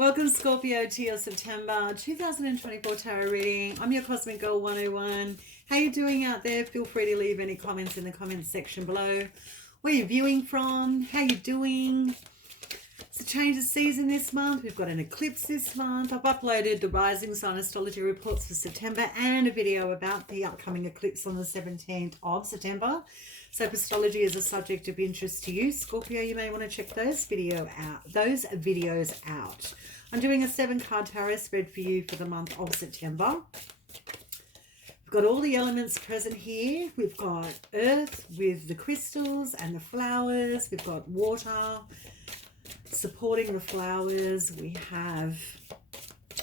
Welcome, Scorpio, to your September 2024 tarot reading. I'm your Cosmic Girl 101. How you doing out there? Feel free to leave any comments in the comments section below. Where you viewing from? How you doing? It's a change of season this month. We've got an eclipse this month. I've uploaded the rising sign astrology reports for September and a video about the upcoming eclipse on the 17th of September. So if astrology is a subject of interest to you, Scorpio, you may want to check those videos out. I'm doing a 7-card tarot spread for you for the month of September. We've got all the elements present here. We've got earth with the crystals and the flowers. We've got water supporting the flowers. We have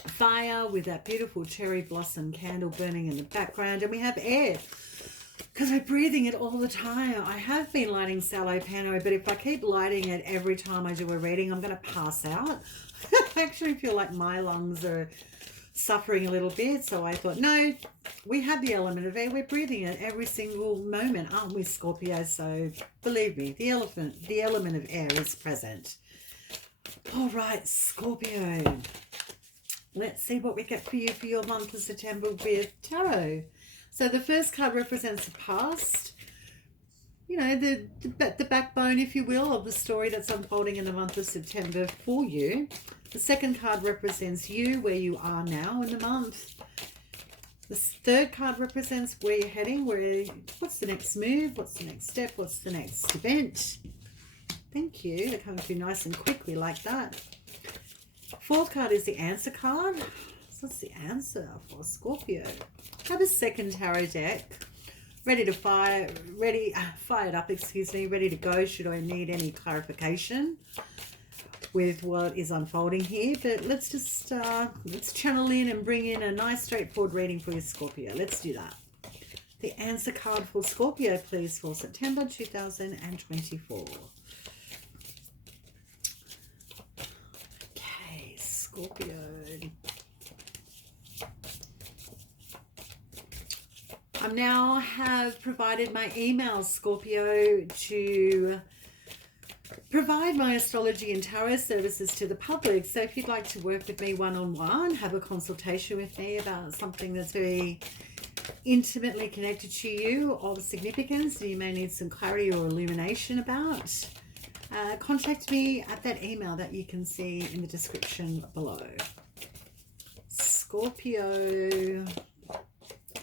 fire with that beautiful cherry blossom candle burning in the background. And we have air, because we're breathing it all the time. I have been lighting Salo Pano, but if I keep lighting it every time I do a reading, I'm going to pass out. I actually feel like my lungs are suffering a little bit. So I thought, no, we have the element of air. We're breathing it every single moment, aren't we, Scorpio? So believe me, the element of air is present. All right, Scorpio. Let's see what we get for you for your month of September with tarot. So the first card represents the past, you know, the backbone, if you will, of the story that's unfolding in the month of September for you. The second card represents you, where you are now in the month. The third card represents where you're heading, what's the next move, what's the next step, what's the next event. Thank you. They're coming through nice and quickly like that. Fourth card is the answer card. So what's the answer for Scorpio? I have a second tarot deck ready to fired up, ready to go should I need any clarification with what is unfolding here. But let's just let's channel in and bring in a nice straightforward reading for you, Scorpio. Let's do that. The answer card for Scorpio, please, for September 2024. Okay, Scorpio. I now have provided my email, Scorpio, to provide my astrology and tarot services to the public. So if you'd like to work with me one-on-one, have a consultation with me about something that's very intimately connected to you, of significance, and you may need some clarity or illumination about, contact me at that email that you can see in the description below. Scorpio.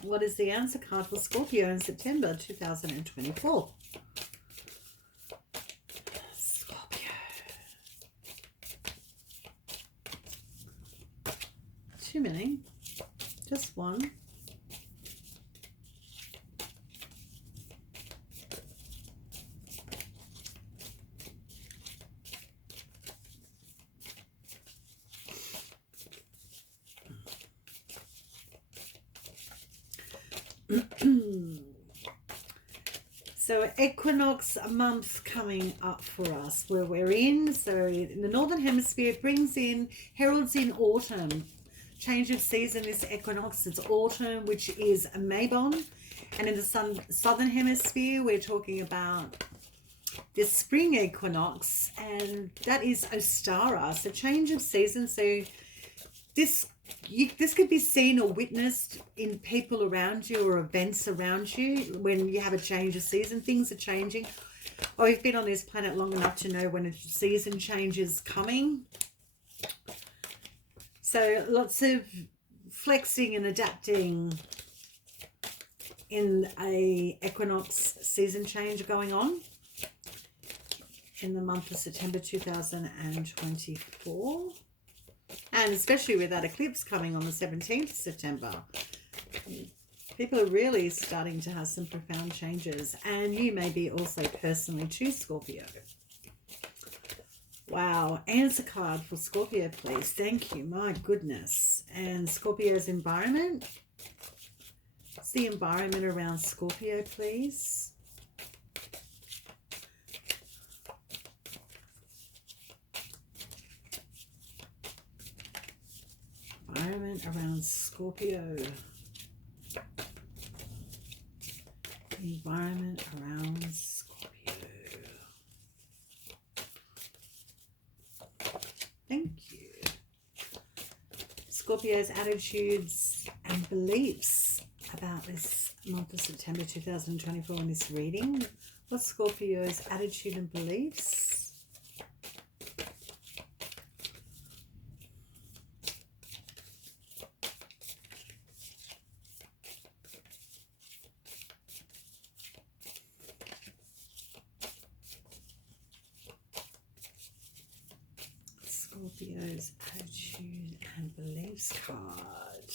What is the answer card for Scorpio in September 2024? Scorpio. Too many. Just one. So equinox month coming up for us where we're in. So in the Northern Hemisphere, it heralds in autumn. Change of season this equinox. It's autumn, which is a Mabon. And in the Southern Hemisphere, we're talking about this spring equinox, and that is Ostara. So change of season. So this could be seen or witnessed in people around you or events around you when you have a change of season. Things are changing. Or you've been on this planet long enough to know when a season change is coming. So lots of flexing and adapting in a equinox season change going on in the month of September 2024. And especially with that eclipse coming on the 17th of September, people are really starting to have some profound changes. And you may be also personally too, Scorpio. Wow. Answer card for Scorpio, please. Thank you. My goodness. And Scorpio's environment. What's the environment around Scorpio, please? Environment around Scorpio. Environment around Scorpio. Thank you. Scorpio's attitudes and beliefs about this month of September 2024 in this reading. What's Scorpio's attitude and beliefs? Scorpio's attitude and beliefs card.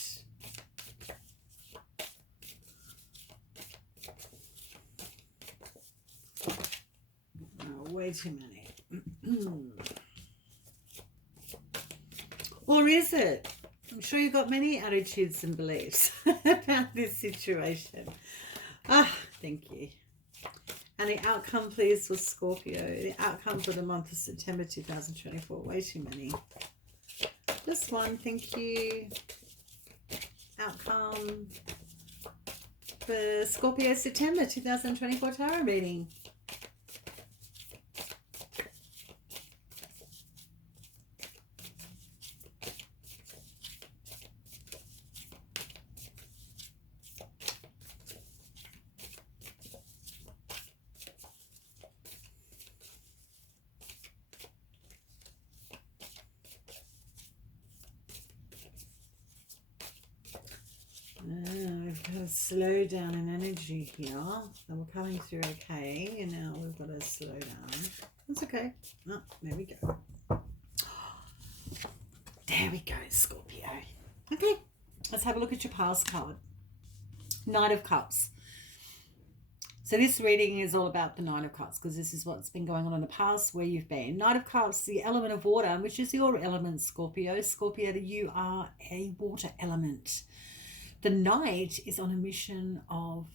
Oh, way too many. Or is it? I'm sure you've got many attitudes and beliefs about this situation. Thank you. And the outcome, please, for Scorpio. The outcome for the month of September 2024. Way too many. Just one, thank you. Outcome for Scorpio September 2024 tarot reading. We've got a slow down in energy here. So we're coming through okay, and now we've got a slow down. That's okay. Oh, there we go. There we go, Scorpio. Okay, let's have a look at your past card. Knight of Cups. So this reading is all about the Knight of Cups because this is what's been going on in the past, where you've been. Knight of Cups, the element of water, which is your element, Scorpio. Scorpio, you are a water element. The Knight is on a mission of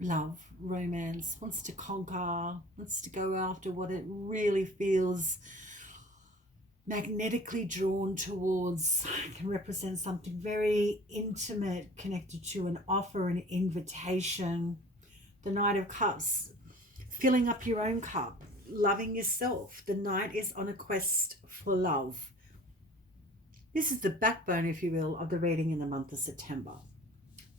love, romance, wants to conquer, wants to go after what it really feels magnetically drawn towards. It can represent something very intimate, connected to an offer, an invitation. The Knight of Cups, filling up your own cup, loving yourself. The Knight is on a quest for love. This is the backbone, if you will, of the reading in the month of September.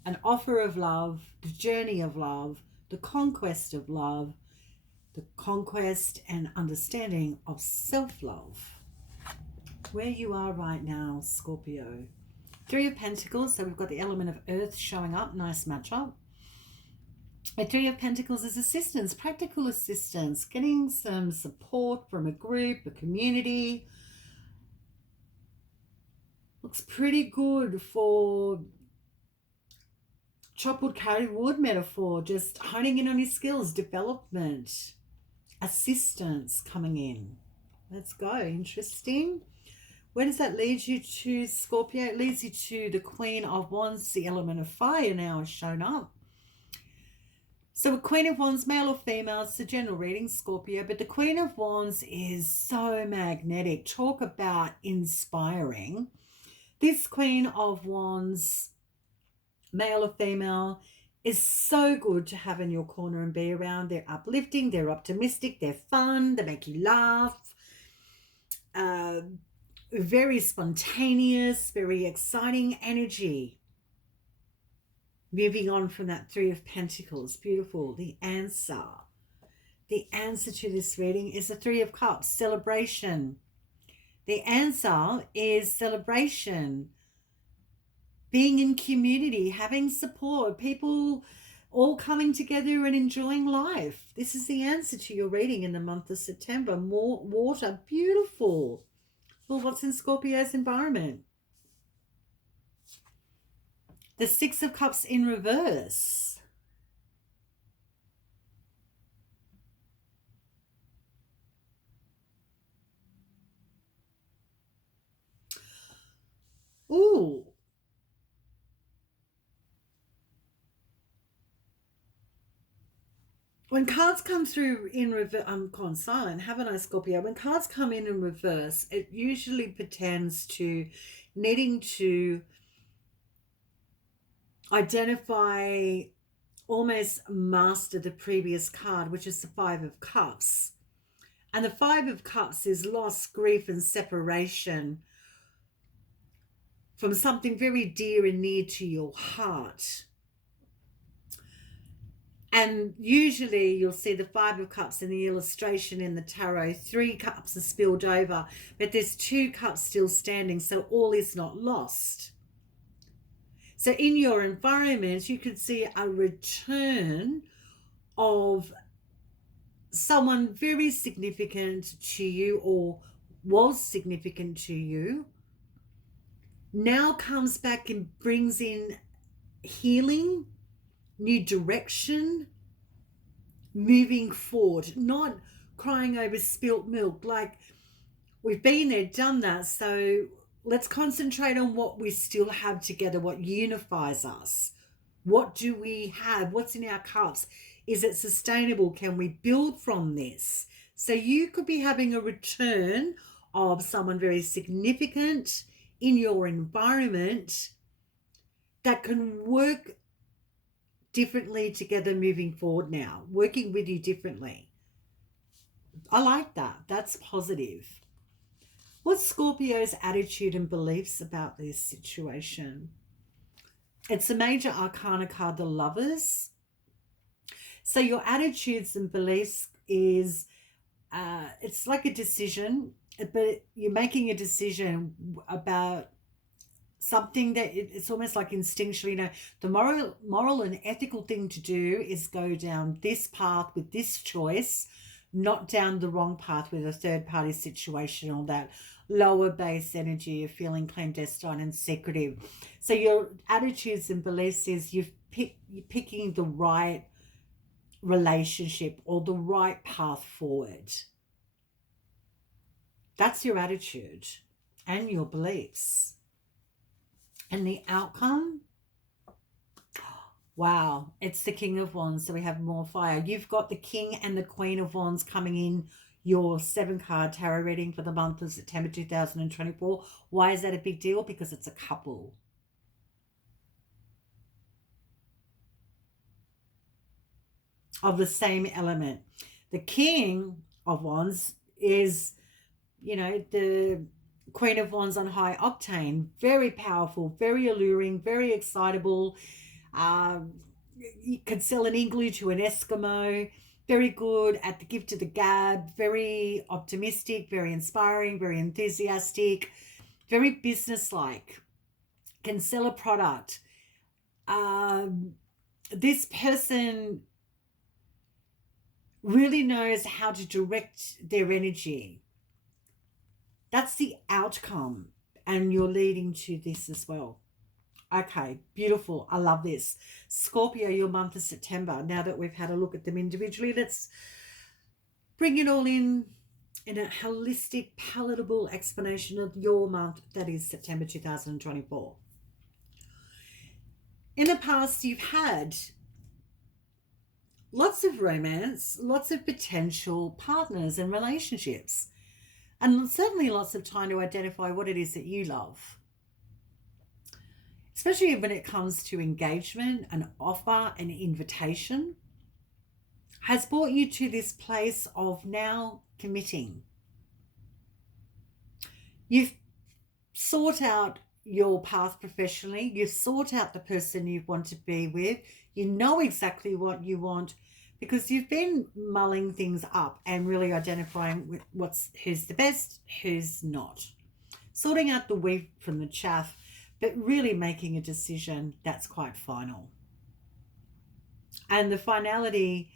An offer of love, the journey of love, the conquest of love, the conquest and understanding of self-love. Where you are right now, Scorpio. Three of Pentacles, so we've got the element of earth showing up, nice matchup. The Three of Pentacles is assistance, practical assistance, getting some support from a group, a community. Looks pretty good for chop wood, carry wood metaphor, just honing in on your skills, development, assistance coming in. Let's go. Interesting. Where does that lead you to, Scorpio? It leads you to the Queen of Wands. The element of fire now has shown up. So a Queen of Wands, male or female, it's a general reading, Scorpio, but the Queen of Wands is so magnetic. Talk about inspiring. This Queen of Wands, male or female, is so good to have in your corner and be around. They're uplifting, they're optimistic, they're fun, they make you laugh. Very spontaneous, very exciting energy. Moving on from that Three of Pentacles, beautiful. The answer to this reading is the Three of Cups, celebration. The answer is celebration. Being in community, having support, people all coming together and enjoying life. This is the answer to your reading in the month of September. More water, beautiful. Well, what's in Scorpio's environment? The Six of Cups in reverse. Ooh. When cards come through in reverse, I'm gone silent, haven't I, Scorpio? When cards come in reverse, it usually pertains to needing to identify, almost master the previous card, which is the Five of Cups. And the Five of Cups is loss, grief, and separation from something very dear and near to your heart. And usually you'll see the Five of Cups in the illustration in the tarot. 3 cups are spilled over, but there's 2 cups still standing, so all is not lost. So in your environment, you could see a return of someone very significant to you, or was significant to you, now comes back and brings in healing, new direction, moving forward, not crying over spilt milk. Like, we've been there, done that, so let's concentrate on what we still have together, what unifies us. What do we have? What's in our cups? Is it sustainable? Can we build from this? So you could be having a return of someone very significant in your environment that can work differently together moving forward now, working with you differently. I like that. That's positive. What's Scorpio's attitude and beliefs about this situation? It's a major arcana card, the Lovers. So your attitudes and beliefs is, it's like a decision, but you're making a decision about something that it's almost like instinctually, the moral and ethical thing to do is go down this path with this choice, not down the wrong path with a third party situation or that lower base energy of feeling clandestine and secretive. So your attitudes and beliefs is you're picking the right relationship or the right path forward. That's your attitude and your beliefs. And the outcome, wow, it's the King of Wands, so we have more fire. You've got the King and the Queen of Wands coming in your 7-card tarot reading for the month of September 2024. Why is that a big deal? Because it's a couple. Of the same element. The King of Wands is, the Queen of Wands on high octane, very powerful, very alluring, very excitable. You could sell an igloo to an Eskimo. Very good at the gift of the gab, very optimistic, very inspiring, very enthusiastic, very businesslike, can sell a product. This person really knows how to direct their energy. That's the outcome, and you're leading to this as well. Okay, beautiful. I love this. Scorpio, your month of September. Now that we've had a look at them individually, let's bring it all in a holistic, palatable explanation of your month, that is September 2024. In the past, you've had lots of romance, lots of potential partners and relationships, and certainly lots of time to identify what it is that you love. Especially when it comes to engagement, an offer, an invitation, has brought you to this place of now committing. You've sought out your path professionally. You've sought out the person you want to be with. You know exactly what you want because you've been mulling things up and really identifying who's the best, who's not. Sorting out the wheat from the chaff, but really making a decision that's quite final. And the finality,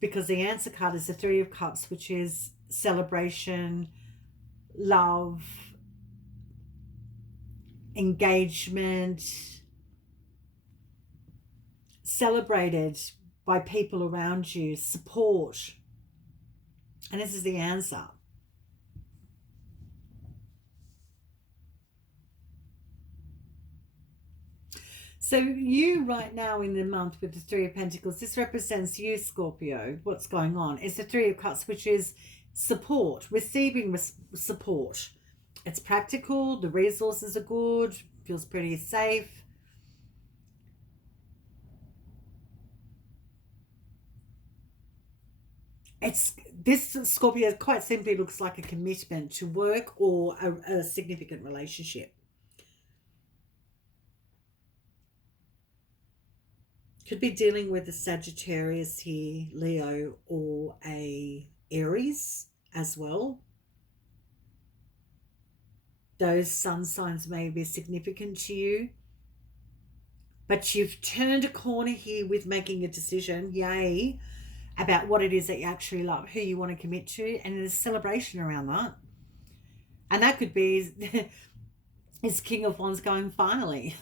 because the answer card is the 3 of Cups, which is celebration, love, engagement, celebrated by people around you, support. And this is the answer. So you right now in the month with the 3 of Pentacles, this represents you, Scorpio. What's going on? It's the 3 of Cups, which is support, receiving support. It's practical. The resources are good. Feels pretty safe. This Scorpio quite simply looks like a commitment to work or a significant relationship. Could be dealing with a Sagittarius here, Leo, or a Aries as well. Those sun signs may be significant to you. But you've turned a corner here with making a decision, yay, about what it is that you actually love, who you want to commit to, and there's a celebration around that. And that could be is King of Wands going, finally,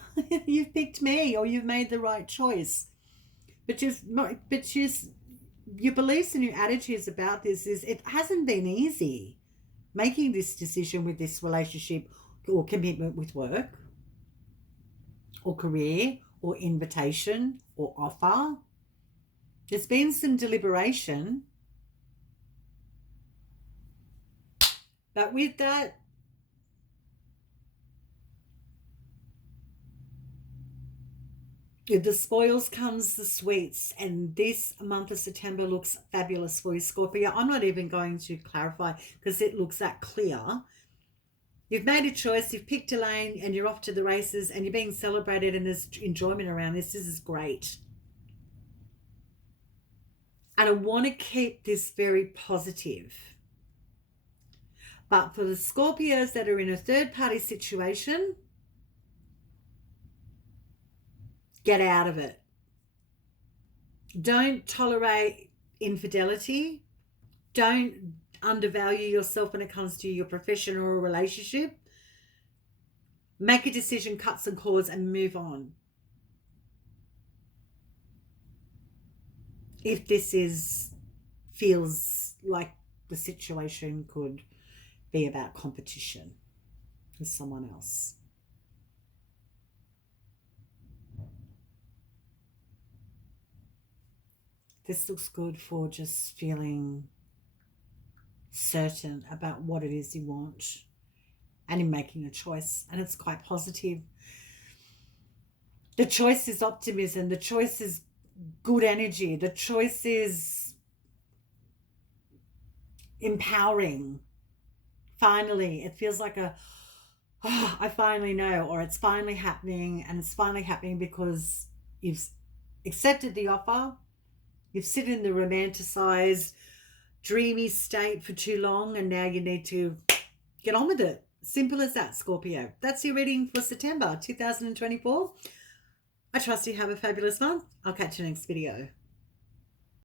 you've picked me, or you've made the right choice. But your beliefs and your attitudes about this is it hasn't been easy making this decision with this relationship or commitment with work or career or invitation or offer. There's been some deliberation. But with that, with the spoils comes the sweets, and this month of September looks fabulous for you, Scorpio. I'm not even going to clarify because it looks that clear. You've made a choice, you've picked a lane, and you're off to the races, and you're being celebrated, and there's enjoyment around this. This is great. And I want to keep this very positive. But for the Scorpios that are in a third-party situation, get out of it. Don't tolerate infidelity. Don't undervalue yourself when it comes to your profession or a relationship. Make a decision, cut some cords, and move on. If this feels like the situation could be about competition with someone else. This looks good for just feeling certain about what it is you want and in making a choice. And it's quite positive. The choice is optimism. The choice is good energy. The choice is empowering. Finally, it feels like I finally know, or it's finally happening, and it's finally happening because you've accepted the offer. You've sit in the romanticized, dreamy state for too long, and now you need to get on with it. Simple as that, Scorpio. That's your reading for September 2024. I trust you have a fabulous month. I'll catch you next video.